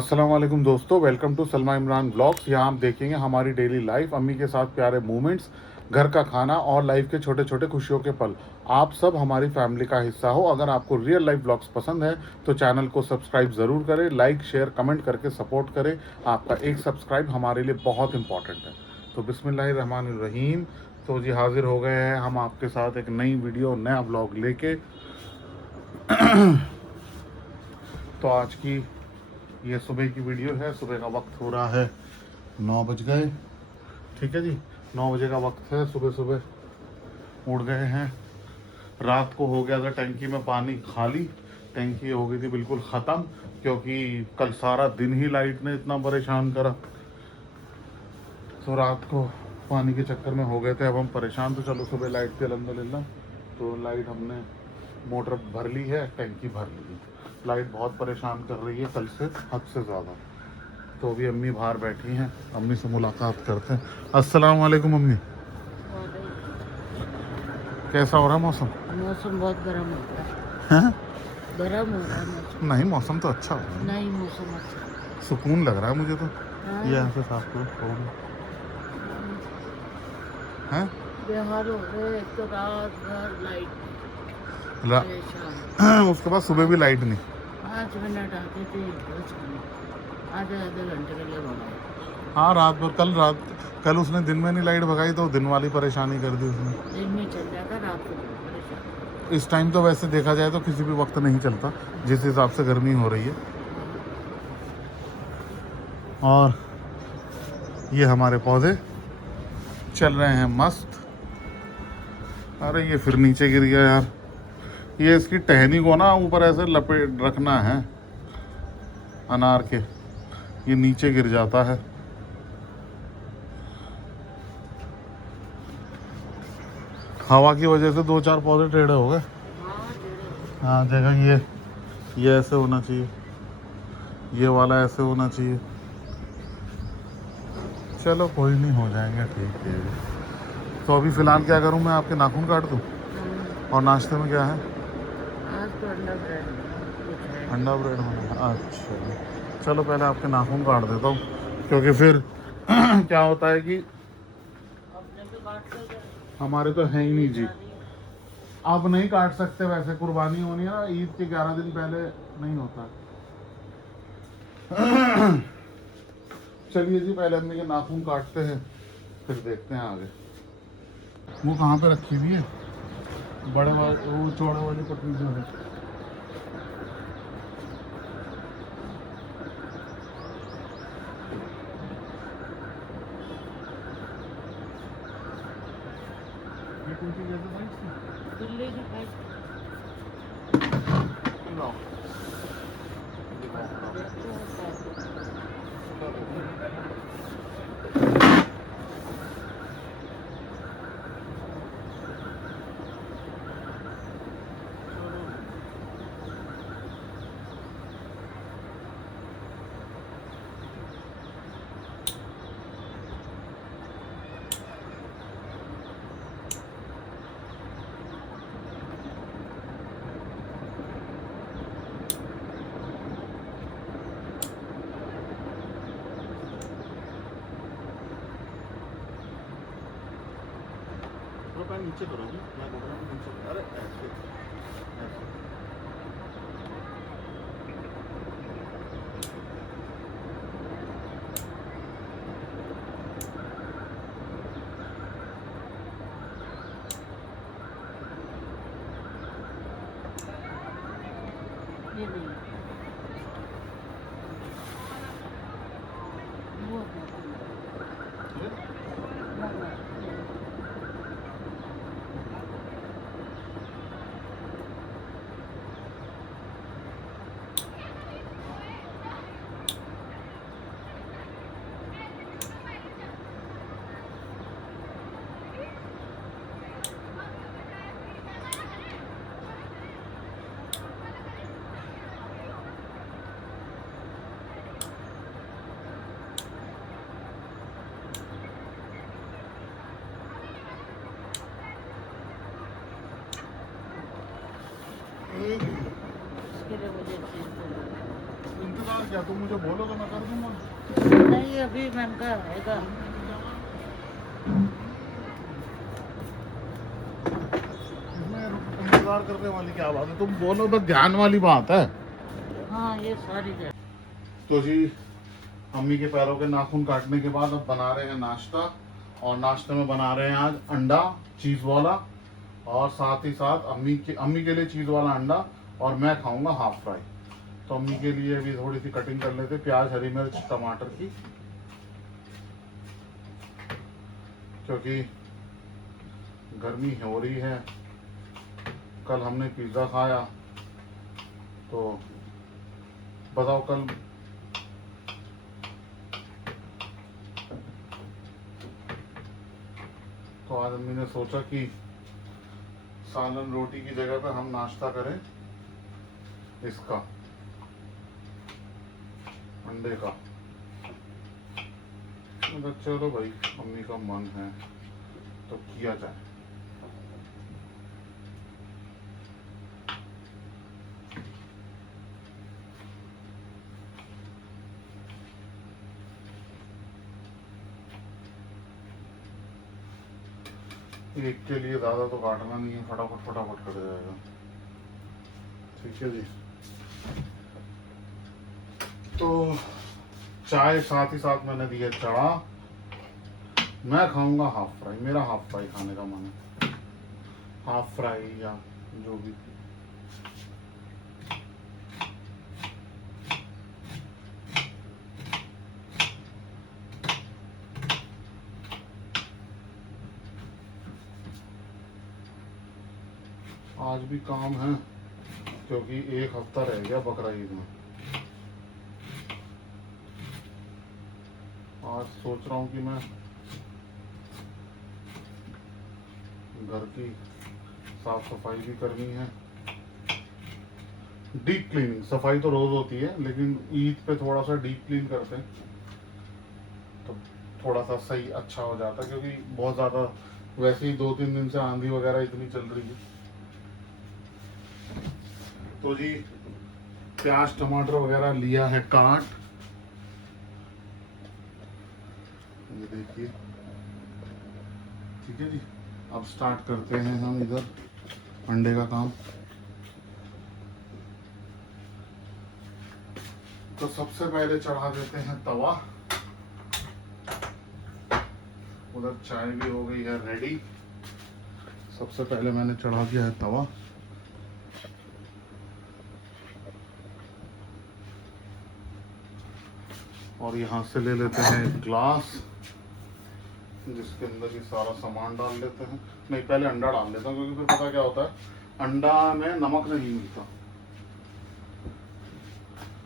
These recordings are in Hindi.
अस्सलाम वालेकुम दोस्तों, welcome to Salma Imran blogs. यहाँ आप देखेंगे हमारी डेली लाइफ, अम्मी के साथ प्यारे मोमेंट्स, घर का खाना और लाइफ के छोटे छोटे खुशियों के पल। आप सब हमारी फैमिली का हिस्सा हो। अगर आपको रियल लाइफ ब्लॉग्स पसंद है तो चैनल को सब्सक्राइब ज़रूर करें, लाइक शेयर कमेंट करके सपोर्ट करें। आपका एक सब्सक्राइब हमारे लिए बहुत इंपॉर्टेंट है। तो बिस्मिल्लाहिर्रहमानिर्रहीम। तो जी हाजिर हो गए हैं हम आपके साथ एक नई वीडियो, नया ब्लॉग लेके। तो आज की ये सुबह की वीडियो है। सुबह का वक्त हो रहा है 9 बज गए। ठीक है जी, 9 बजे का वक्त है। सुबह सुबह उठ गए हैं। रात को हो गया था टंकी में पानी खाली, टंकी हो गई थी बिल्कुल ख़त्म, क्योंकि कल सारा दिन ही लाइट ने इतना परेशान करा। तो रात को पानी के चक्कर में हो गए थे। अब हम परेशान, तो चलो सुबह लाइट थी अल्हम्दुलिल्लाह, तो लाइट हमने मोटर भर ली है, टंकी भर ली है। लाइट बहुत परेशान कर रही है कल से, हद से ज़्यादा। तो अभी अम्मी बाहर बैठी हैं, अम्मी से मुलाकात करते हैं। अस्सलाम वालेकुम अम्मी, कैसा हो रहा मौसम? मौसम बहुत गर्म हो रहा है। हैं? गर्म हो रहा है मौसम। नहीं, मौसम तो अच्छा हो रहा है, नहीं, मौसम अच्छा सुकून लग रहा है मुझे तो। है। ये यहाँ से साफ करो हैं। बेहाल हो गए, एक तो रात भर लाइट रा... परेशान। उसके बाद सुबह भी लाइट नहीं। 5 मिनट आती थी, कुछ नहीं, आधे आधे घंटे के लिए भगाए। हाँ, रात भर कल उसने दिन में नहीं लाइट भगाई तो दिन वाली परेशानी कर दी उसने। दिन में चल जाता, रात को बहुत परेशान। इस टाइम तो वैसे देखा जाए तो किसी भी वक्त नहीं चलता, जिस हिसाब से गर्मी हो रही है। और ये हमारे पौधे चल रहे हैं मस्त। अरे ये फिर नीचे गिर गया यार। ये इसकी टहनी को ना ऊपर ऐसे लपेट रखना है अनार के, ये नीचे गिर जाता है। हवा की वजह से 2-4 पौधे टेढ़े हो गए। हाँ देखा, ये ऐसे होना चाहिए, ये वाला ऐसे होना चाहिए। चलो कोई नहीं, हो जाएंगे, ठीक है। तो अभी फ़िलहाल क्या करूं मैं, आपके नाखून काट दूं? और नाश्ते में क्या है? आज तो अंडा ब्रेड कुछ है। अंडा ब्रेड होना है, अच्छा। चलो पहले आपके नाखून काट देता हूँ, क्योंकि फिर क्या होता है कि अपने तो काट कर गए। हमारे तो है ही नहीं जी। आप नहीं काट सकते, वैसे कुर्बानी होनी है ना, ईद के 11 दिन पहले नहीं होता। चलिए जी, पहले अम्मी के नाखून काटते हैं, फिर देखते हैं आगे। वो कहाँ पे रखी हुई है? बड़े वाले, वो चौड़े वाली पटरी जो है। ये कौन सी जैसे साइड से? दिल्ली की भाई लो। देखते हैं पैर नीचे करो जी, मैं बोल रहा हूँ नीचे। अरे ऐसे ऐसे। ये नहीं वो इसके लिए मुझे चीज़ इंतजार क्या, तुम मुझे बोलो तो मैं कर दूंगा। नहीं अभी मैंने कहा आएगा। इसमें इंतजार करने वाली क्या बात है, तुम बोलो बस, ध्यान वाली बात है। हाँ ये सारी है। तो जी अम्मी के पैरों के नाखून काटने के बाद अब बना रहे हैं नाश्ता, और नाश्ते में बना रहे हैं आज अंडा चीज़ वाला, और साथ ही साथ अम्मी के लिए चीज़ वाला अंडा, और मैं खाऊंगा हाफ फ्राई। तो अम्मी के लिए भी थोड़ी सी कटिंग कर लेते, प्याज हरी मिर्च टमाटर की, क्योंकि गर्मी हो रही है। कल हमने पिज़्ज़ा खाया, तो बताओ कल तो आज अम्मी ने सोचा कि सालन रोटी की जगह पे हम नाश्ता करें इसका, अंडे का। मतलब चलो भाई, अम्मी का मन है तो किया जाए। एक के लिए ज़्यादा तो काटना नहीं है, फटाफट फटाफट कट जाएगा। ठीक है जी। तो चाय साथ ही साथ मैंने दिया चढ़ा। मैं खाऊंगा हाफ फ्राई, मेरा हाफ फ्राई खाने का मन है, हाफ फ्राई या जो भी। आज भी काम है क्योंकि एक हफ्ता रह गया बकरा ईद में। आज सोच रहा हूँ कि मैं घर की साफ सफाई भी करनी है, डीप क्लीनिंग। सफाई तो रोज होती है, लेकिन ईद पे थोड़ा सा डीप क्लीन करते हैं तो थोड़ा सा सही अच्छा हो जाता है, क्योंकि बहुत ज़्यादा वैसे ही 2-3 दिन से आंधी वगैरह इतनी चल रही है। तो जी प्याज टमाटर वगैरह लिया है काट, ये देखिए। ठीक है जी, अब स्टार्ट करते हैं हम इधर अंडे का काम। तो सबसे पहले चढ़ा देते हैं तवा। उधर चाय भी हो गई है रेडी। सबसे पहले मैंने चढ़ा दिया है तवा, और यहाँ से ले लेते हैं एक ग्लास जिसके अंदर ये सारा सामान डाल लेते हैं। नहीं, पहले अंडा डाल लेता हूँ, क्योंकि फिर पता क्या होता है, अंडा में नमक नहीं मिलता।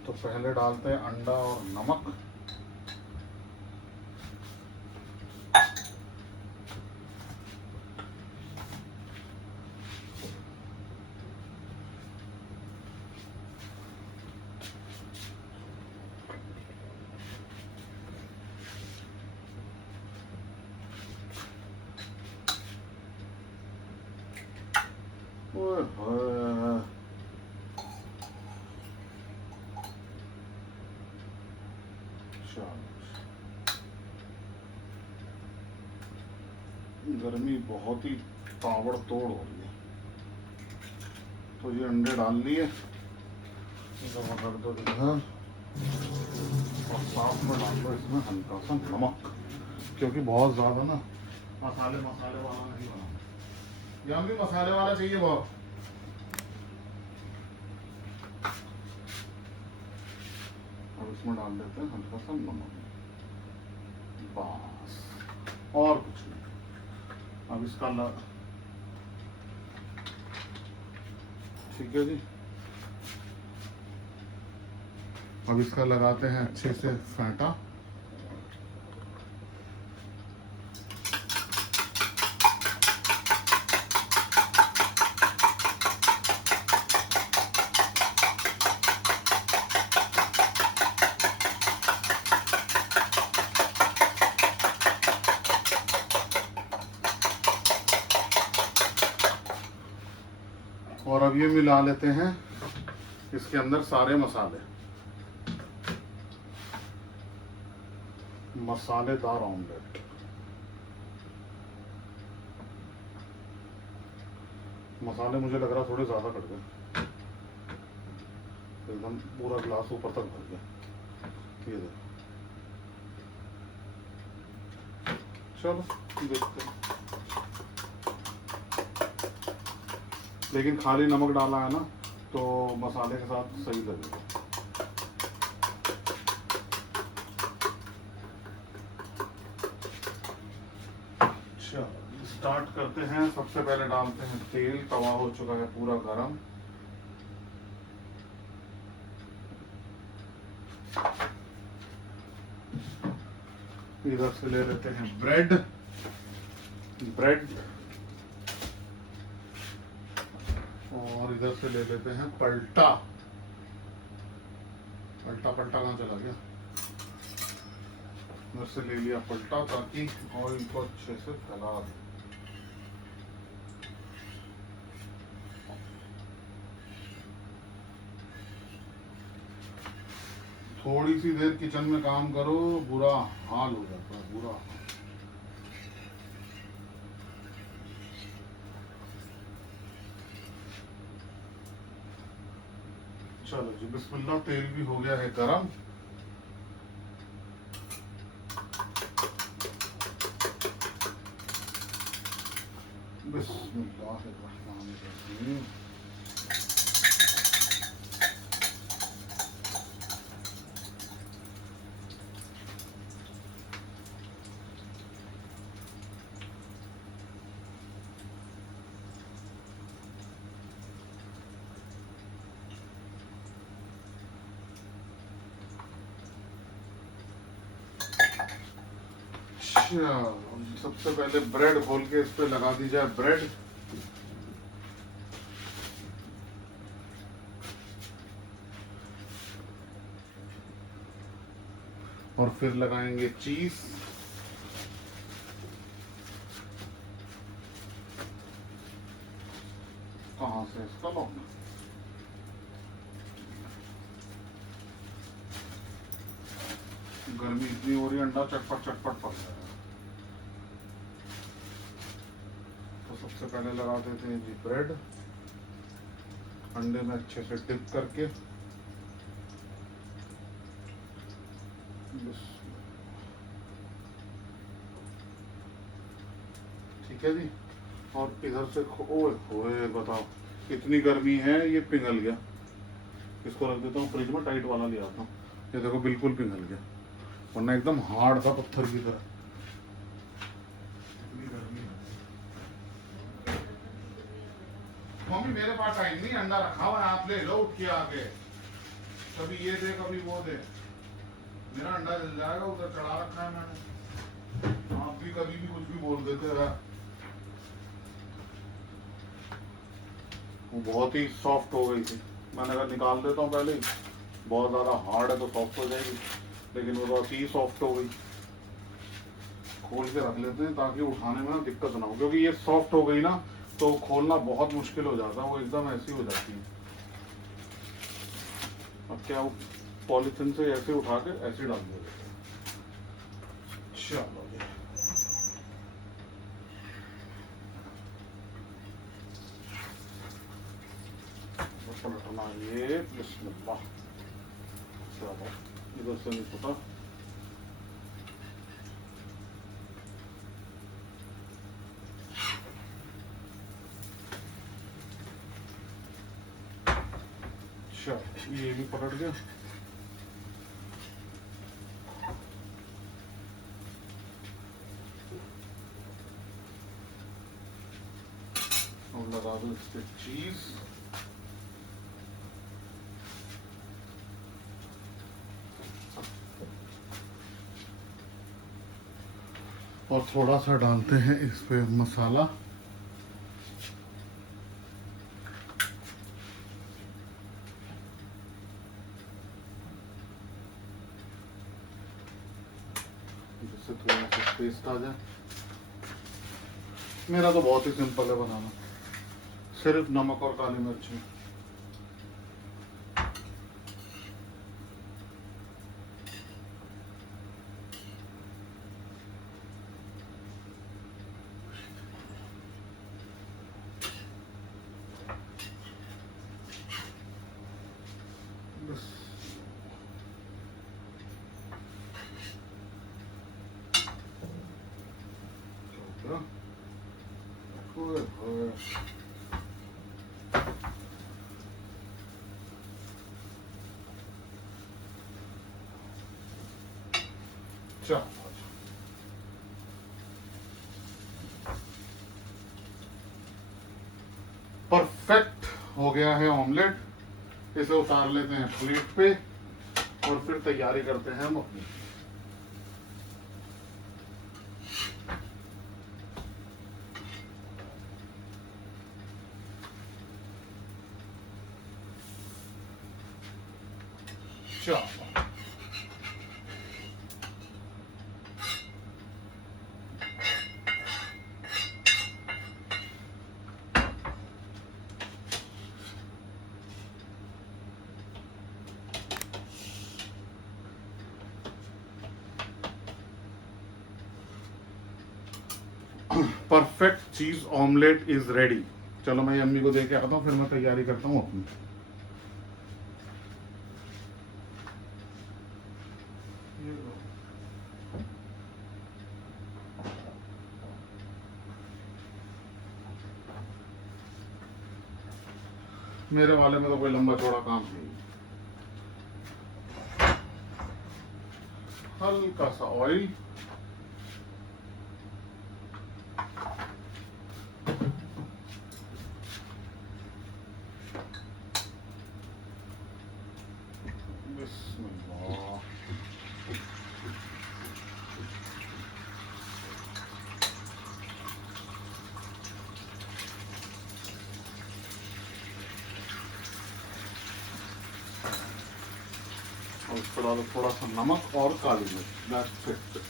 तो पहले डालते हैं अंडा और नमक। ओए होए, गर्मी बहुत ही ताबड़तोड़ हो रही है। तो ये अंडे डाल लिए, इधर कर दो इधर, और साथ में डाल दो इसमें हल्का सा नमक, क्योंकि बहुत ज़्यादा ना मसाले वाला नहीं बना, या भी मसाले वाला चाहिए बहुत। अब इसमें डाल देते हैं हल्का सा नमक, बस, और कुछ नहीं। अब इसका ठीक है जी। अब इसका लगाते हैं अच्छे से फेंटा। और अब ये मिला लेते हैं इसके अंदर सारे मसाले। मसालेदार ऑमलेट। मसाले मुझे लग रहा थोड़े ज़्यादा कट गए, एकदम पूरा ग्लास ऊपर तक भर गया। ये देखो, चलो देखते हैं। लेकिन खाली नमक डाला है ना, तो मसाले के साथ सही लगेगा। अच्छा, स्टार्ट करते हैं। सबसे पहले डालते हैं तेल। तवा हो चुका है पूरा गरम। इधर से ले लेते हैं ब्रेड। और इधर से ले लेते हैं पलटा। पलटा कहाँ चला गया? इधर से ले लिया पलटा, ताकि ऑयल को अच्छे से फैला दें। थोड़ी सी देर किचन में काम करो, बुरा हाल हो जाता है, बुरा हाल। चलो जी, बिस्मिल्लाह। तेल भी हो गया है गरम। बिस्मिल्लाहिर्रहमानिर्रहीम। सबसे पहले ब्रेड खोल के इस पे लगा दी जाए ब्रेड। और फिर लगाएंगे चीज। कहाँ से इसका लॉक? गर्मी इतनी हो रही है, अंडा चटपट चटपट पक रहा है। तो सबसे पहले लगा देते हैं जी ब्रेड, अंडे में अच्छे से डिप करके। ठीक है जी। और इधर से ओए बताओ, इतनी गर्मी है, ये पिघल गया। इसको रख देता हूँ फ्रिज में, टाइट वाला ले आता हूँ। ये देखो, बिल्कुल पिघल गया, वरना एकदम हार्ड था, पत्थर की तरह। इतनी गर्मी है। मम्मी मेरे पास टाइम नहीं, अंडा रखा हुआ है, आप ले लो उठ के आके। कभी ये दे, कभी वो दे। मेरा अंडा जल जाएगा, उधर चढ़ा रखा है मैंने। आप भी कभी भी कुछ भी बोल देते हैं। वो बहुत ही सॉफ्ट हो गई थी, मैंने कहा निकाल देता हूँ पहले ही, बहुत ज़्यादा हार्ड है तो सॉफ्ट हो जाएगी। लेकिन वो बहुत ही सॉफ्ट हो गई। खोल के रख लेते हैं ताकि उठाने में ना दिक्कत ना हो, क्योंकि ये सॉफ्ट हो गई ना तो खोलना बहुत मुश्किल हो जाता है, वो एकदम ऐसी हो जाती है। अब क्या, वो पॉलीथिन से ऐसे उठा के ऐसे डाल देते हैं। चलो पलटना ये, बिस्मिल्लाह। चलो इधर से नहीं पता। चलो ये भी पलट गया। और लगा दो इस पे चीज। और थोड़ा सा डालते हैं इस पे मसाला। जिससे थोड़ा सा टेस्ट आ जाए। मेरा तो बहुत ही सिंपल है बनाना, सिर्फ नमक और काली मिर्च। चलो परफेक्ट हो गया है ऑमलेट। इसे उतार लेते हैं प्लेट पे और फिर तैयारी करते हैं हम अपनी। चलो परफेक्ट चीज ऑमलेट इज रेडी। चलो मैं अम्मी को दे के आता हूँ, फिर मैं तैयारी करता हूँ अपनी। मेरे वाले में तो कोई लंबा चौड़ा काम नहीं। हल्का सा ऑयल, बिस्मिल्लाह। और इसको डालो थोड़ा सा नमक और काली मिर्च, दैट्स इट।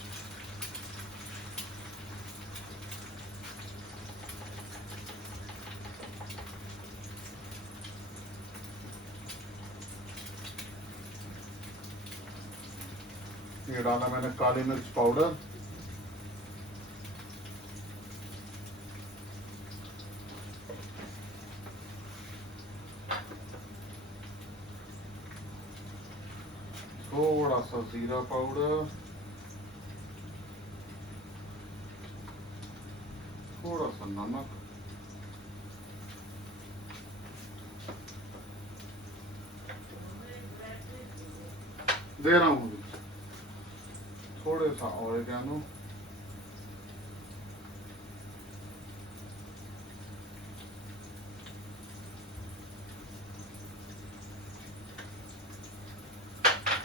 ये डाला मैंने काली मिर्च पाउडर, थोड़ा सा जीरा पाउडर, थोड़ा सा नमक, दे रहा हूँ, थोड़े सा ऑरिगेनो,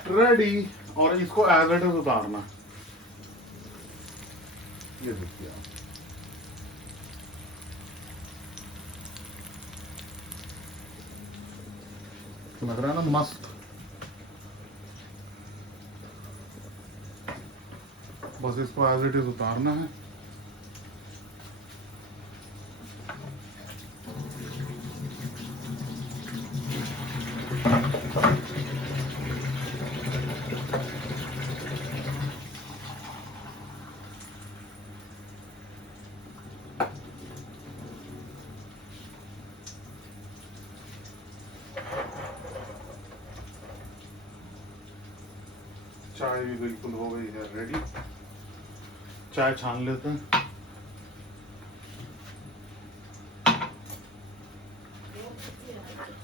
रेडी। और इसको एज इट इज उतारना। ये देखिए आप, लग रहा है ना मस्त। बस इसको एज इट इज उतारना है। चाय भी बिल्कुल हो गई है रेडी। चाय छान लेते हैं।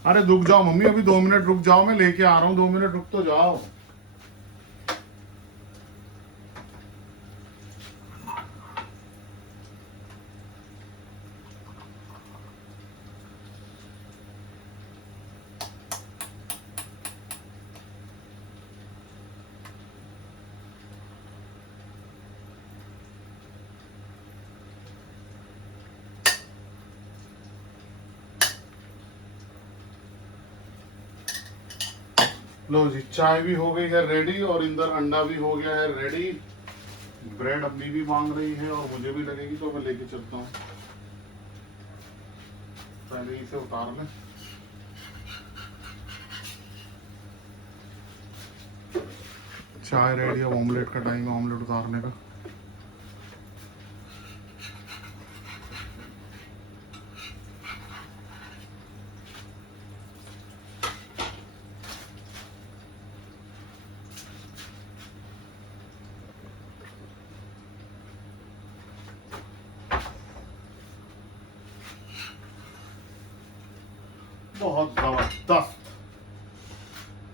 अरे रुक जाओ मम्मी, अभी 2 मिनट रुक जाओ, मैं लेके आ रहा हूँ, 2 मिनट रुक तो जाओ। लो जी, चाय भी हो गई है रेडी और इंदर अंडा भी हो गया है रेडी। ब्रेड अम्मी भी मांग रही है और मुझे भी लगेगी, तो मैं लेके चलता हूँ। पहले इसे उतार लें। चाय रेडी, अब ऑमलेट का टाइम है, ऑमलेट उतारने का। बहुत जबरदस्त।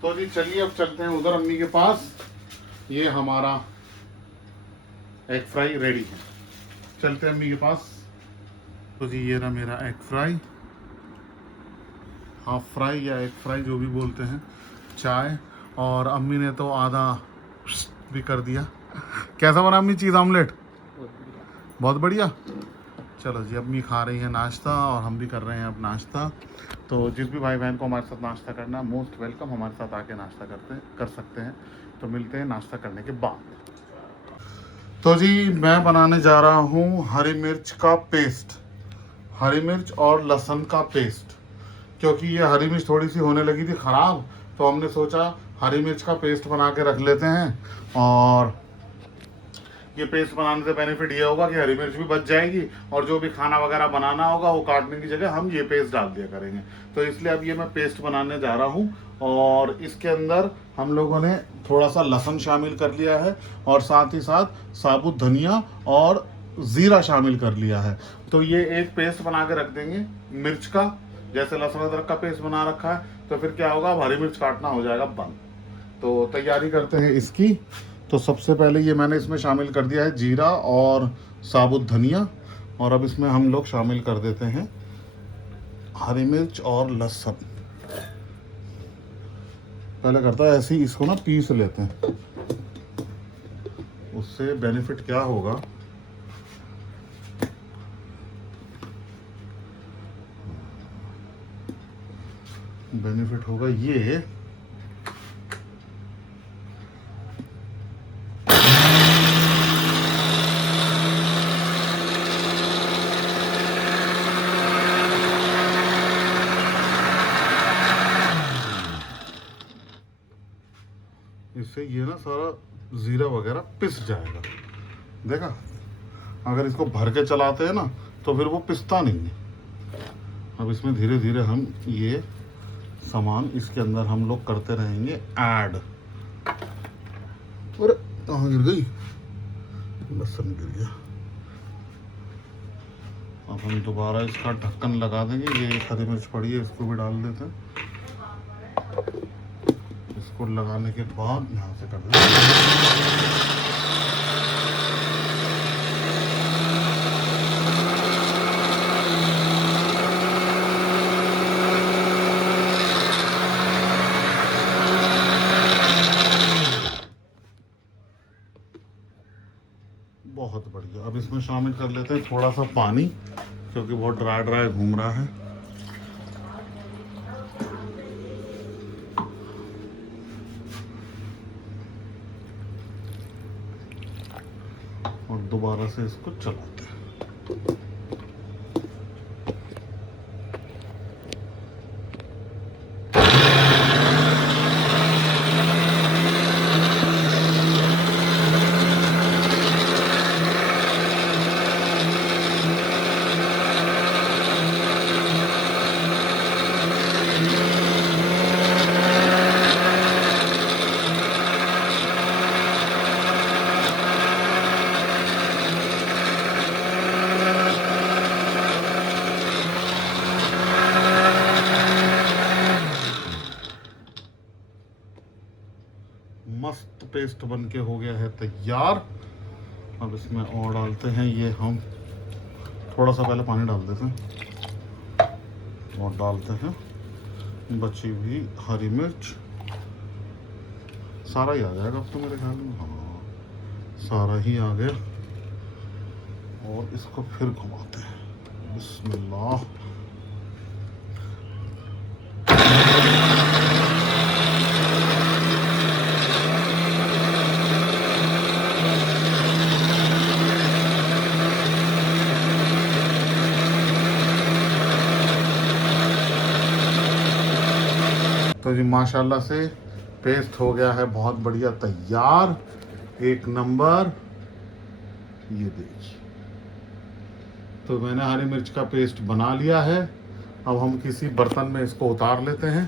तो जी चलिए अब चलते हैं उधर अम्मी के पास। ये हमारा एग फ्राई रेडी है, चलते हैं अम्मी के पास। तो जी ये रहा मेरा एग फ्राई, हाफ फ्राई या एग फ्राई जो भी बोलते हैं। चाय, और अम्मी ने तो आधा भी कर दिया। कैसा बना अम्मी चीज़ ऑमलेट? बहुत बढ़िया। चलो जी अम्मी खा रही है नाश्ता और हम भी कर रहे हैं अब नाश्ता। तो जिस भी भाई बहन को हमारे साथ नाश्ता करना है, मोस्ट वेलकम, हमारे साथ आके नाश्ता कर सकते हैं। तो मिलते हैं नाश्ता करने के बाद। तो जी मैं बनाने जा रहा हूँ हरी मिर्च का पेस्ट, हरी मिर्च और लहसुन का पेस्ट। क्योंकि ये हरी मिर्च थोड़ी सी होने लगी थी ख़राब, तो हमने सोचा हरी मिर्च का पेस्ट बना के रख लेते हैं। और ये पेस्ट बनाने से बेनिफिट ये होगा कि हरी मिर्च भी बच जाएगी, और जो भी खाना वगैरह बनाना होगा वो काटने की जगह हम ये पेस्ट डाल दिया करेंगे। तो इसलिए अब ये मैं पेस्ट बनाने जा रहा हूँ। और इसके अंदर हम लोगों ने थोड़ा सा लहसुन शामिल कर लिया है, और साथ ही साथ साबुत धनिया और ज़ीरा शामिल कर लिया है। तो ये एक पेस्ट बना के रख देंगे मिर्च का, जैसे लहसुन अदरक का पेस्ट बना रखा है। तो फिर क्या होगा, अब हरी मिर्च काटना हो जाएगा बंद। तो तैयारी करते हैं इसकी। तो सबसे पहले ये मैंने इसमें शामिल कर दिया है जीरा और साबुत धनिया, और अब इसमें हम लोग शामिल कर देते हैं हरी मिर्च और लहसुन। पहले करता है ऐसे ही, इसको ना पीस लेते हैं। उससे बेनिफिट क्या होगा, बेनिफिट होगा ये इससे ये ना सारा ज़ीरा वगैरह पिस जाएगा। देखा, अगर इसको भर के चलाते हैं ना तो फिर वो पिसता नहीं है। अब इसमें धीरे धीरे हम ये सामान इसके अंदर हम लोग करते रहेंगे ऐड। अरे कहाँ गिर गई, लहसुन गिर गया। अब हम दोबारा इसका ढक्कन लगा देंगे। ये हरी मिर्च पड़ी है, इसको भी डाल देते हैं। इसको लगाने के बाद यहाँ से कर देंगे। बहुत बढ़िया। अब इसमें शामिल कर लेते हैं थोड़ा सा पानी, क्योंकि बहुत ड्राई ड्राई घूम रहा है। और दोबारा से इसको चलाते हैं। मस्त पेस्ट बन के हो गया है तैयार। अब इसमें और डालते हैं ये हम थोड़ा सा, पहले पानी डाल देते हैं और डालते हैं बची हुई हरी मिर्च। सारा ही आ जाएगा अब तो मेरे ख्याल में, हाँ सारा ही आ गया। और इसको फिर घुमाते हैं। बिस्मिल्लाह। तो जी माशाल्लाह से पेस्ट हो गया है बहुत बढ़िया तैयार, एक नंबर। ये देखिए, तो मैंने हरी मिर्च का पेस्ट बना लिया है। अब हम किसी बर्तन में इसको उतार लेते हैं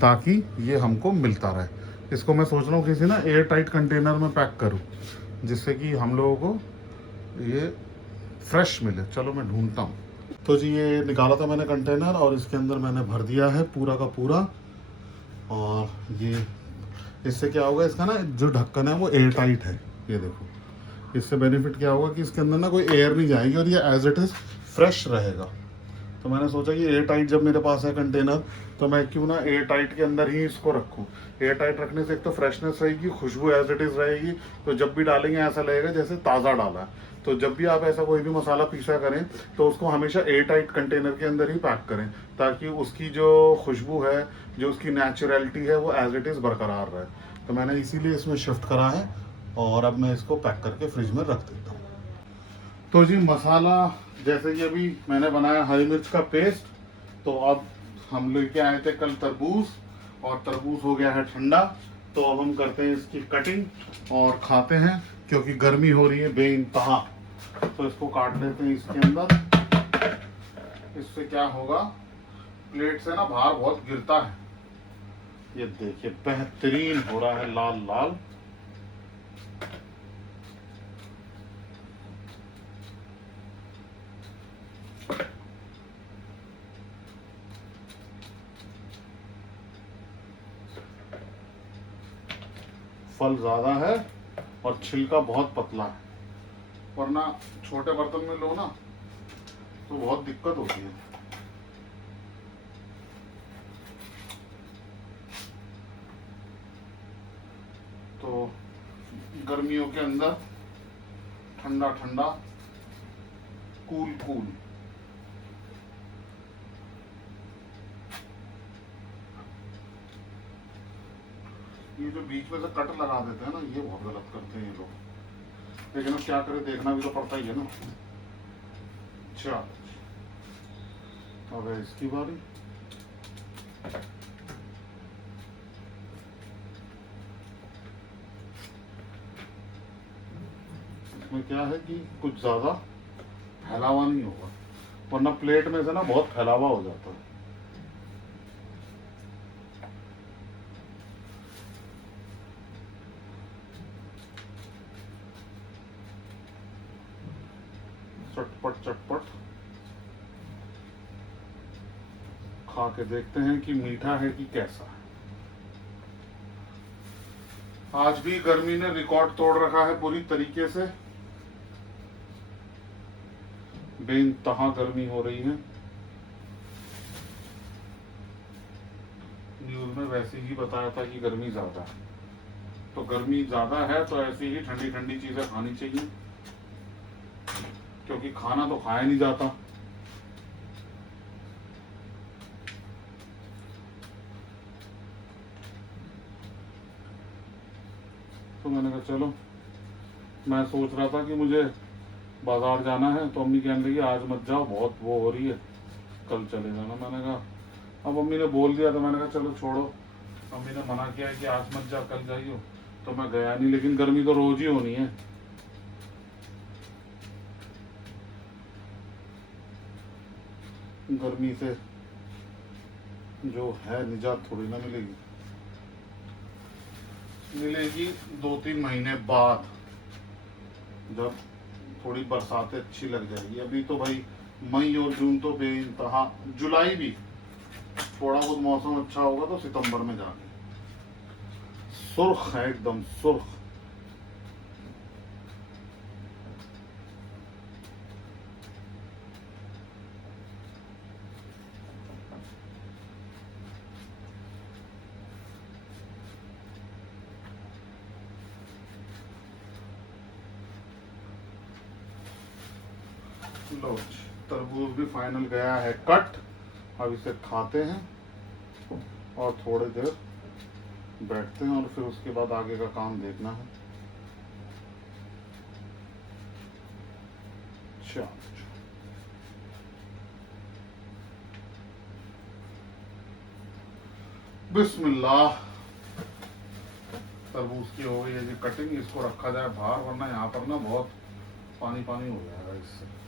ताकि ये हमको मिलता रहे। इसको मैं सोच रहा हूँ किसी ना एयर टाइट कंटेनर में पैक करूँ, जिससे कि हम लोगों को ये फ्रेश मिले। चलो मैं ढूंढता हूँ। तो जी ये निकाला था मैंने कंटेनर और इसके अंदर मैंने भर दिया है पूरा का पूरा। और ये इससे क्या होगा, इसका ना जो ढक्कन है वो एयर टाइट है। ये देखो, इससे बेनिफिट क्या होगा कि इसके अंदर ना कोई एयर नहीं जाएगी और ये एज इट इज़ फ्रेश रहेगा। तो मैंने सोचा कि एयर टाइट जब मेरे पास है कंटेनर, तो मैं क्यों ना एयर टाइट के अंदर ही इसको रखूँ। एयर टाइट रखने से एक तो फ्रेशनेस रहेगी, खुशबू एज इट इज़ रहेगी, तो जब भी डालेंगे ऐसा लगेगा जैसे ताज़ा डाला है। तो जब भी आप ऐसा कोई भी मसाला पीसा करें तो उसको हमेशा एयर टाइट कंटेनर के अंदर ही पैक करें, ताकि उसकी जो खुशबू है, जो उसकी नेचुरलिटी है, वो एज इट इज़ बरकरार रहे। तो मैंने इसीलिए इसमें शिफ्ट करा है और अब मैं इसको पैक करके फ्रिज में रख देता हूँ। तो जी मसाला जैसे कि अभी मैंने बनाया हरी मिर्च का पेस्ट, तो अब हम लेके आए थे कल तरबूज और तरबूज हो गया है ठंडा। तो अब हम करते हैं इसकी कटिंग और खाते हैं, क्योंकि गर्मी हो रही है बेइंतहा। तो इसको काट लेते हैं इसके अंदर। इससे क्या होगा, प्लेट से ना बाहर बहुत गिरता है। ये देखिए बेहतरीन हो रहा है, लाल लाल। फल ज़्यादा है और छिलका बहुत पतला है, वरना छोटे बर्तन में लो ना तो बहुत दिक्कत होती है। तो गर्मियों के अंदर ठंडा ठंडा, कूल कूल। ये जो बीच में से कट लगा देते हैं ना, ये बहुत गलत करते हैं ये लोग, लेकिन अब क्या करें, देखना भी तो पड़ता ही है ना। अच्छा, अब है इसकी बारी। इसमें क्या है कि कुछ ज्यादा फैलावा नहीं होगा, वरना प्लेट में से ना बहुत फैलावा हो जाता है। चटपट चटपट खा के देखते हैं कि मीठा है कि कैसा है। आज भी गर्मी ने रिकॉर्ड तोड़ रखा है पूरी तरीके से, बेइंतहा गर्मी हो रही है। न्यूज में वैसे ही बताया था कि गर्मी ज्यादा है, तो गर्मी ज्यादा है तो ऐसी ही ठंडी ठंडी चीजें खानी चाहिए, क्योंकि खाना तो खाया नहीं जाता। तो मैंने कहा चलो, मैं सोच रहा था कि मुझे बाजार जाना है, तो अम्मी कहने लगी आज मत जाओ, बहुत वो हो रही है, कल चले जाना। मैंने कहा अब अम्मी ने बोल दिया तो मैंने कहा चलो छोड़ो। अम्मी ने मना किया है कि आज मत जा, कल जाइयो, तो मैं गया नहीं। लेकिन गर्मी तो रोज ही होनी है। गर्मी से जो है निजात थोड़ी ना मिलेगी, मिलेगी 2-3 महीने बाद, जब थोड़ी बरसातें अच्छी लग जाएगी। अभी तो भाई मई और जून तो बेइंतहा, जुलाई भी थोड़ा बहुत मौसम अच्छा होगा तो सितंबर में जाके सुर्ख है, एकदम सुर्ख। लो तरबूज भी फाइनल गया है कट। अब इसे खाते हैं और थोड़ी देर बैठते हैं और फिर उसके बाद आगे का काम देखना है। चलो बिस्मिल्लाह। तरबूज की हो गई है जी कटिंग, इसको रखा जाए बाहर, वरना यहाँ पर ना बहुत पानी पानी हो जाएगा इससे।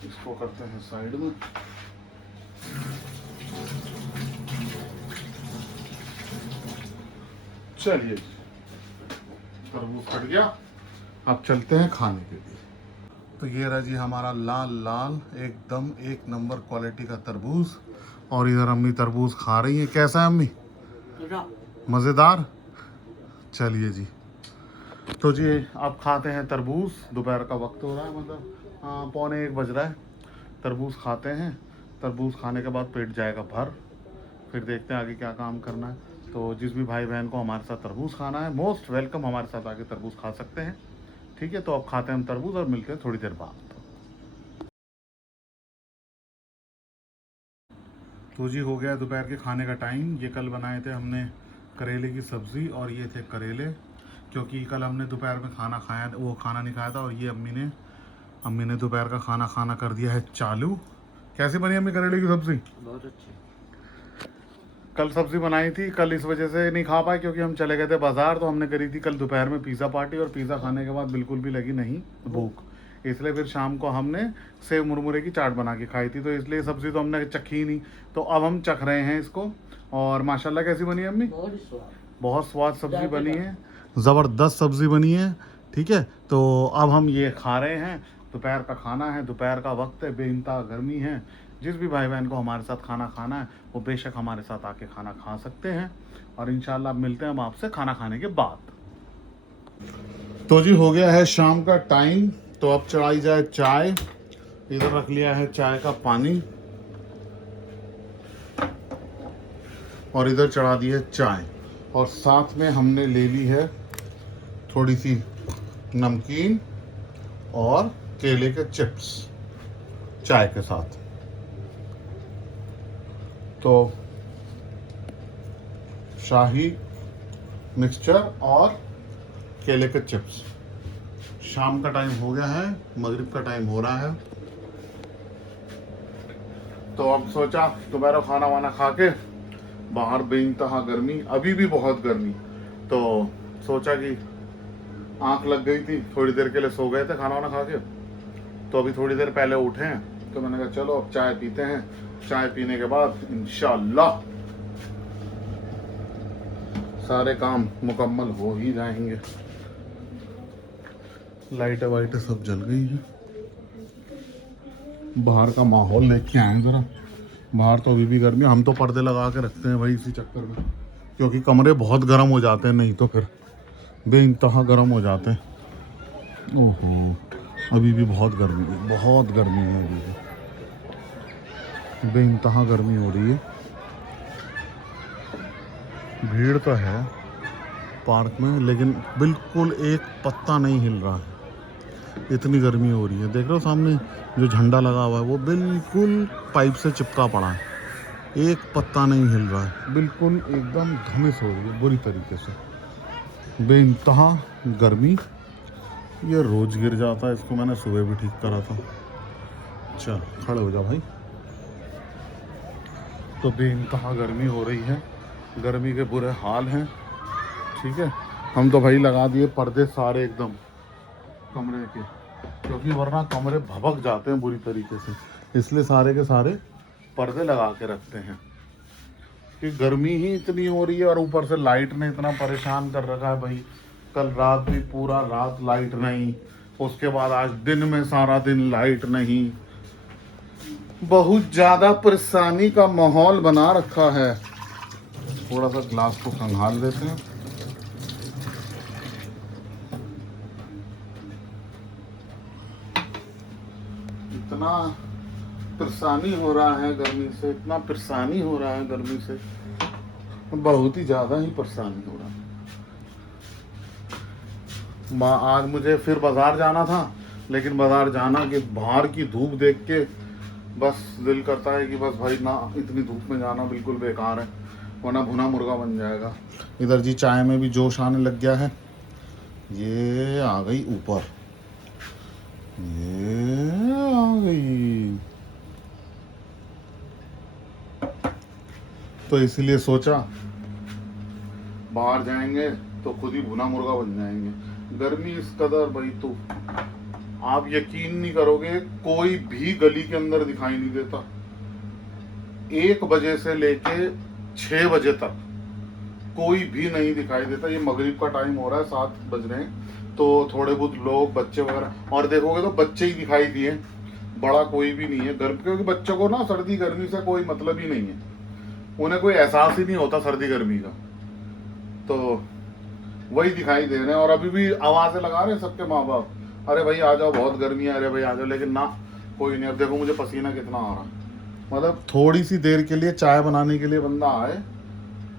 इसको करते हैं साइड में। चलिए जी, तरबूज कट गया, अब चलते हैं खाने के लिए। तो ये रहा जी हमारा लाल लाल एकदम एक नंबर क्वालिटी का तरबूज। और इधर अम्मी तरबूज खा रही हैं। कैसा है अम्मी? मज़ेदार। चलिए जी, तो जी आप खाते हैं तरबूज। दोपहर का वक्त हो रहा है, मतलब हाँ 1:45 बज रहा है। तरबूज खाते हैं। तरबूज खाने के बाद पेट जाएगा भर। फिर देखते हैं आगे क्या काम करना है। तो जिस भी भाई बहन को हमारे साथ तरबूज खाना है, मोस्ट वेलकम, हमारे साथ आके तरबूज खा सकते हैं। ठीक है, तो अब खाते हैं हम तरबूज और मिलते हैं थोड़ी देर बाद। तो जी हो गया दोपहर के खाने का टाइम। ये कल बनाए थे हमने करेले की सब्ज़ी और ये थे करेले, क्योंकि कल हमने दोपहर में खाना खाया, वो खाना नहीं खाया था। और ये अम्मी ने दोपहर का खाना कर दिया है चालू। कैसी बनी अम्मी करेले की सब्ज़ी? बहुत अच्छी। कल सब्ज़ी बनाई थी, कल इस वजह से नहीं खा पाए क्योंकि हम चले गए थे बाज़ार। तो हमने करी थी कल दोपहर में पिज़्ज़ा पार्टी, और पिज़्ज़ा खाने के बाद बिल्कुल भी लगी नहीं भूख। इसलिए फिर शाम को हमने सेव मुरमुरे की चाट बना के खाई थी। तो इसलिए सब्ज़ी तो हमने चखी ही नहीं, तो अब हम चख रहे हैं इसको। और माशाल्लाह कैसी बनी है अम्मी? बहुत स्वाद सब्ज़ी बनी है, ज़बरदस्त सब्ज़ी बनी है। ठीक है, तो अब हम ये खा रहे हैं। दोपहर का खाना है, दोपहर का वक्त है, बेइंतहा गर्मी है। जिस भी भाई बहन को हमारे साथ खाना खाना है वो बेशक हमारे साथ आके खाना खा सकते हैं। और इंशाल्लाह मिलते हैं हम आपसे खाना खाने के बाद। तो जी हो गया है शाम का टाइम, तो अब चढ़ाई जाए चाय। इधर रख लिया है चाय का पानी और इधर चढ़ा दी है चाय। और साथ में हमने ले ली है थोड़ी सी नमकीन और केले के चिप्स चाय के साथ। तो शाही मिक्सचर और केले के चिप्स। शाम का टाइम हो गया है, मगरिब का टाइम हो रहा है। तो अब सोचा दोपहर खाना वाना खा के, बाहर बेइंतहा गर्मी, अभी भी बहुत गर्मी, तो सोचा कि आंख लग गई थी, थोड़ी देर के लिए सो गए थे खाना वाना खा के। तो अभी थोड़ी देर पहले उठे हैं, तो मैंने कहा चलो अब चाय पीते हैं। चाय पीने के बाद इंशाल्लाह सारे काम मुकम्मल हो ही जाएंगे। लाइटें वाइटें सब जल गई हैं। बाहर का माहौल देख के आए जरा। बाहर तो अभी भी गर्मी, हम तो पर्दे लगा के रखते हैं भाई इसी चक्कर में, क्योंकि कमरे बहुत गर्म हो जाते हैं, नहीं तो फिर बेइंतहा गर्म हो जाते हैं। ओहो, अभी भी बहुत गर्मी है, अभी भी बेइंतहा गर्मी हो रही है। भीड़ तो है पार्क में, लेकिन बिल्कुल एक पत्ता नहीं हिल रहा है, इतनी गर्मी हो रही है। देख रहे हो सामने जो झंडा लगा हुआ है वो बिल्कुल पाइप से चिपका पड़ा है, एक पत्ता नहीं हिल रहा है। बिल्कुल एकदम घमिस हो रही है बुरी तरीके से, बेइंतहा गर्मी। ये रोज गिर जाता है, इसको मैंने सुबह भी ठीक करा था। चल खड़े हो जा भाई। तो बेइंतहा गर्मी हो रही है, गर्मी के बुरे हाल हैं। ठीक है, हम तो भाई लगा दिए पर्दे सारे एकदम कमरे के, क्योंकि वरना कमरे भभक जाते हैं बुरी तरीके से, इसलिए सारे के सारे पर्दे लगा के रखते हैं। कि गर्मी ही इतनी हो रही है और ऊपर से लाइट ने इतना परेशान कर रखा है भाई। कल रात भी पूरा रात लाइट नहीं, उसके बाद आज दिन में सारा दिन लाइट नहीं। बहुत ज़्यादा परेशानी का माहौल बना रखा है। थोड़ा सा ग्लास को संभाल देते हैं। इतना परेशानी हो रहा है गर्मी से, इतना परेशानी हो रहा है गर्मी से, बहुत ही ज़्यादा ही परेशानी हो रहा है। आज मुझे फिर बाज़ार जाना था, लेकिन बाज़ार जाना कि बाहर की धूप देख के बस दिल करता है कि बस भाई ना, इतनी धूप में जाना बिल्कुल बेकार है, वरना भुना मुर्गा बन जाएगा। इधर जी चाय में भी जोश आने लग गया है। ये आ गई ऊपर, ये आ गई। तो इसलिए सोचा बाहर जाएंगे तो खुद ही भुना मुर्गा बन जाएंगे। गर्मी इस कदर भाई, तो आप यकीन नहीं करोगे, कोई भी गली के अंदर दिखाई नहीं देता। 1 बजे से लेके 6 बजे तक कोई भी नहीं दिखाई देता। ये मगरिब का टाइम हो रहा है, 7 बज रहे हैं, तो थोड़े बहुत लोग बच्चे वगैरह, और देखोगे तो बच्चे ही दिखाई दिए, बड़ा कोई भी नहीं है गर्म, क्योंकि बच्चों को ना सर्दी गर्मी से कोई मतलब ही नहीं है, उन्हें कोई एहसास ही नहीं होता सर्दी गर्मी का, तो वही दिखाई दे रहे हैं। और अभी भी आवाजें लगा रहे हैं सबके माँ बाप, अरे भाई आ जाओ बहुत गर्मी है, अरे भाई आ जाओ, लेकिन ना कोई नहीं। अब देखो मुझे पसीना कितना आ रहा है, मतलब थोड़ी सी देर के लिए चाय बनाने के लिए बंदा आए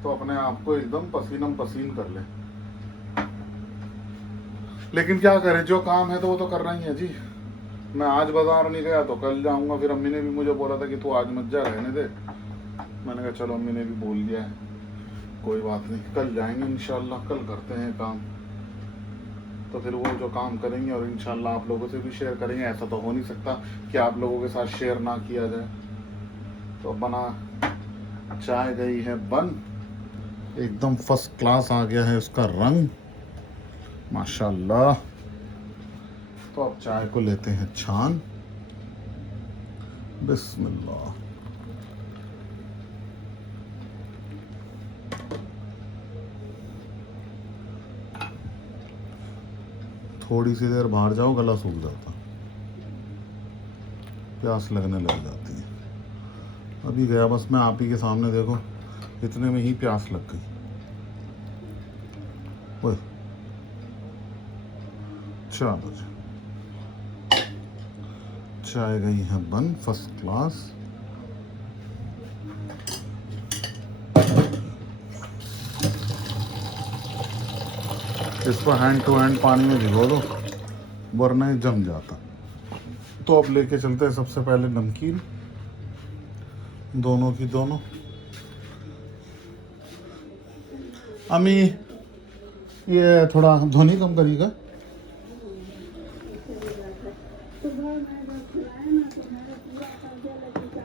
तो अपने आप को एकदम पसीनम पसीन कर ले, लेकिन क्या करें, जो काम है तो वो तो करना ही है जी। मैं आज बाजार नहीं गया तो कल जाऊंगा, फिर अम्मी ने भी मुझे बोला था कि तू आज मत जा, रहने दे। मैंने कहा चलो, अम्मी ने भी बोल दिया है, कोई बात नहीं, कल जाएंगे इंशाल्लाह, कल करते हैं काम। तो फिर वो जो काम करेंगे और इंशाल्लाह आप लोगों से भी शेयर करेंगे। ऐसा तो हो नहीं सकता कि आप लोगों के साथ शेयर ना किया जाए। तो बना, चाय गई है बन, एकदम फर्स्ट क्लास आ गया है उसका रंग, माशाल्लाह। तो अब चाय को लेते हैं छान, बिस्मिल्लाह। थोड़ी सी देर बाहर जाओ गला सूख जाता, प्यास लगने लग जाती है। अभी गया बस मैं आप ही के सामने, देखो इतने में ही प्यास लग गई। ओए चलो जी, चाय गई है बन, फर्स्ट क्लास। इसको हैंड टू हैंड पानी में भिगो दो वरना ये जम जाता। तो अब लेके चलते हैं सबसे पहले नमकीन, दोनों की दोनों। अम्मी ये थोड़ा ध्वनि कम करिएगा।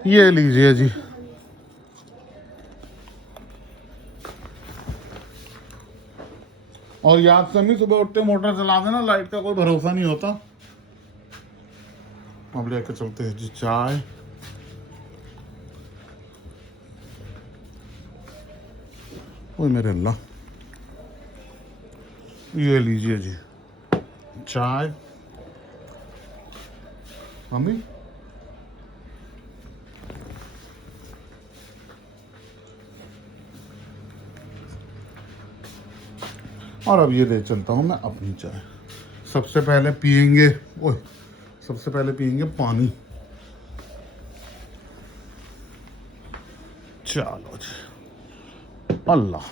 ये लीजिए जी, और याद से नहीं सुबह उठते मोटर चला देना, लाइट का कोई भरोसा नहीं होता। अब लेके चलते हैं जी चाय। ओए मेरे अल्लाह, ये लीजिए जी चाय। मम्मी और अब ये ले चलता हूँ मैं अपनी चाय। सबसे पहले पियेंगे, ओए सबसे पहले पियेंगे पानी। चलो जी, अल्लाह।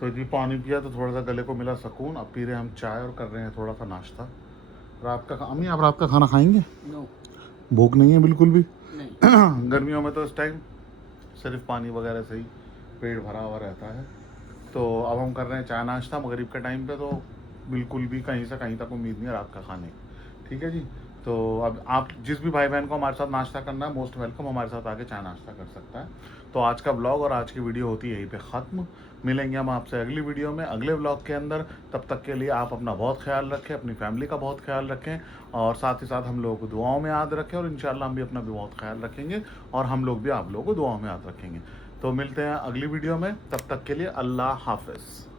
तो जी पानी पिया तो थोड़ा सा गले को मिला सुकून। अब पी रहे हैं हम चाय और कर रहे हैं थोड़ा सा नाश्ता। रात का अम्मी आप रात का खाना खाएंगे? नो, भूख नहीं है बिल्कुल भी? नहीं। गर्मियों में तो इस टाइम सिर्फ पानी वगैरह से ही पेट भरा हुआ रहता है। तो अब हम कर रहे हैं चाय नाश्ता मगरिब के टाइम पे, तो बिल्कुल भी कहीं से कहीं तक उम्मीद नहीं है रात का खाने की। ठीक है जी, तो अब आप जिस भी भाई बहन को हमारे साथ नाश्ता करना है, मोस्ट वेलकम, हमारे साथ आके चाय नाश्ता कर सकता है। तो आज का ब्लॉग और आज की वीडियो होती है यहीं पे ख़त्म। मिलेंगे हम आपसे अगली वीडियो में, अगले ब्लॉग के अंदर। तब तक के लिए आप अपना बहुत ख्याल रखें, अपनी फैमिली का बहुत ख्याल रखें, और साथ ही साथ हम लोगों को दुआओं में याद रखें, और इंशाल्लाह हम भी अपना भी बहुत ख्याल रखेंगे, और हम लोग भी आप लोगों को दुआओं में याद रखेंगे। तो मिलते हैं अगली वीडियो में, तब तक के लिए अल्लाह हाफ़िज़।